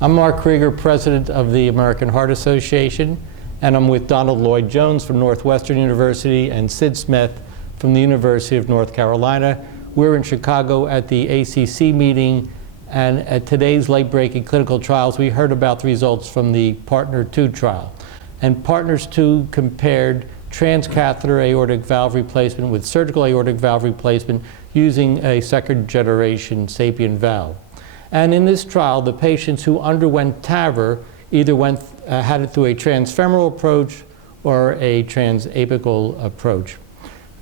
I'm Mark Creager, President of the American Heart Association, and I'm with Donald Lloyd Jones from Northwestern University and Sid Smith from the University of North Carolina. We're in Chicago at the ACC meeting, and at today's late-breaking clinical trials, we heard about the results from the PARTNER 2 trial. And PARTNERS 2 compared transcatheter aortic valve replacement with surgical aortic valve replacement using a second-generation SAPIEN valve. And in this trial, the patients who underwent TAVR either had it through a transfemoral approach or a transapical approach.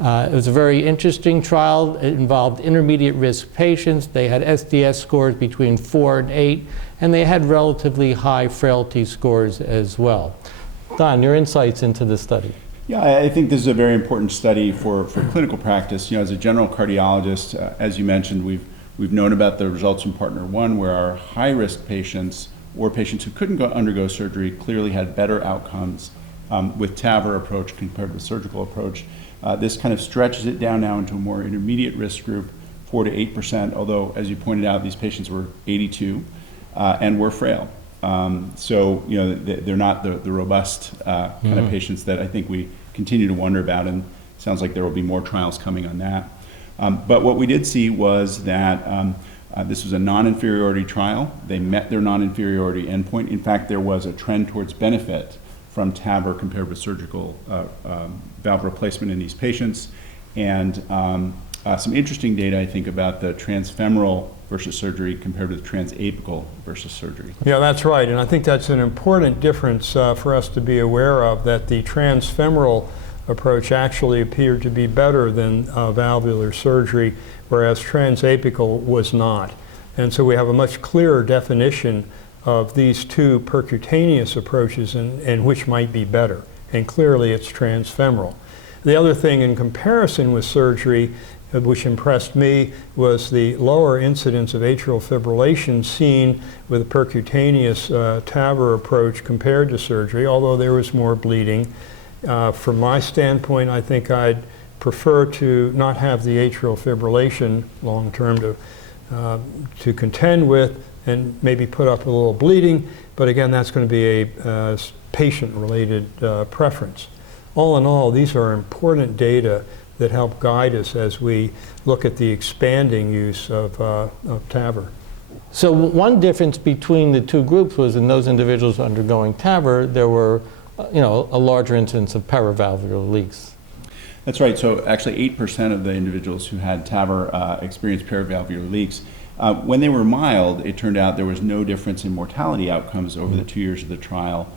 It was a very interesting trial. It involved intermediate risk patients. They had SDS scores between 4 and 8, and they had relatively high frailty scores as well. Don, your insights into the study. Yeah, I think this is a very important study for clinical practice. You know, as a general cardiologist, as you mentioned, we've known about the results from PARTNER 1, where our high-risk patients or patients who couldn't undergo surgery clearly had better outcomes with TAVR approach compared with surgical approach. This kind of stretches it down now into a more intermediate risk group, 4 to 8%, although, as you pointed out, these patients were 82 and were frail. So, you know, they're not the robust kind of patients that I think we continue to wonder about, and it sounds like there will be more trials coming on that. But what we did see was that this was a non-inferiority trial. They met their non-inferiority endpoint. In fact, there was a trend towards benefit from TAVR compared with surgical valve replacement in these patients. And some interesting data, I think, about the transfemoral versus surgery compared with transapical versus surgery. Yeah, that's right. And I think that's an important difference for us to be aware of, that the transfemoral approach actually appeared to be better than valvular surgery, whereas transapical was not. And so we have a much clearer definition of these two percutaneous approaches and which might be better. And clearly it's transfemoral. The other thing in comparison with surgery, which impressed me, was the lower incidence of atrial fibrillation seen with a percutaneous TAVR approach compared to surgery, although there was more bleeding. From my standpoint, I think I'd prefer to not have the atrial fibrillation long-term to contend with, and maybe put up a little bleeding, but again, that's going to be a patient-related preference. All in all, these are important data that help guide us as we look at the expanding use of TAVR. So one difference between the two groups was in those individuals undergoing TAVR, there were a larger incidence of paravalvular leaks. That's right. So actually 8% of the individuals who had TAVR experienced paravalvular leaks. When they were mild, it turned out there was no difference in mortality outcomes over the 2 years of the trial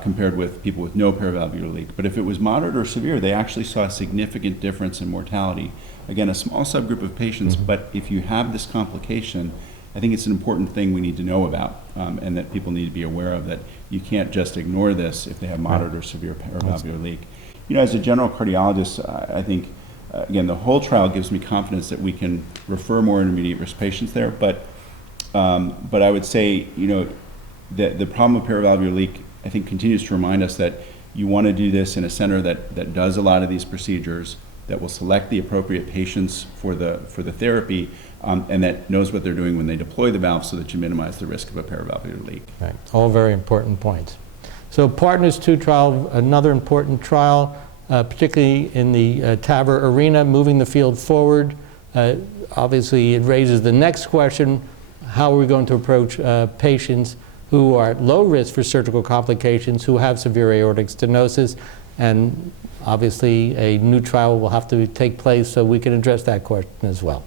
compared with people with no paravalvular leak. But if it was moderate or severe, they actually saw a significant difference in mortality. Again, a small subgroup of patients, but if you have this complication, I think it's an important thing we need to know about and that people need to be aware of, that you can't just ignore this if they have moderate or severe paravalvular leak. You know, as a general cardiologist, I think, again, the whole trial gives me confidence that we can refer more intermediate risk patients there, but I would say, you know, the problem of paravalvular leak, I think, continues to remind us that you want to do this in a center that does a lot of these procedures, that will select the appropriate patients for the therapy, and that knows what they're doing when they deploy the valve, so that you minimize the risk of a paravalvular leak. Right. All very important points. So PARTNERS 2 trial, another important trial, particularly in the TAVR arena, moving the field forward. Obviously, it raises the next question: how are we going to approach patients who are at low risk for surgical complications, who have severe aortic stenosis? And obviously, a new trial will have to take place so we can address that question as well.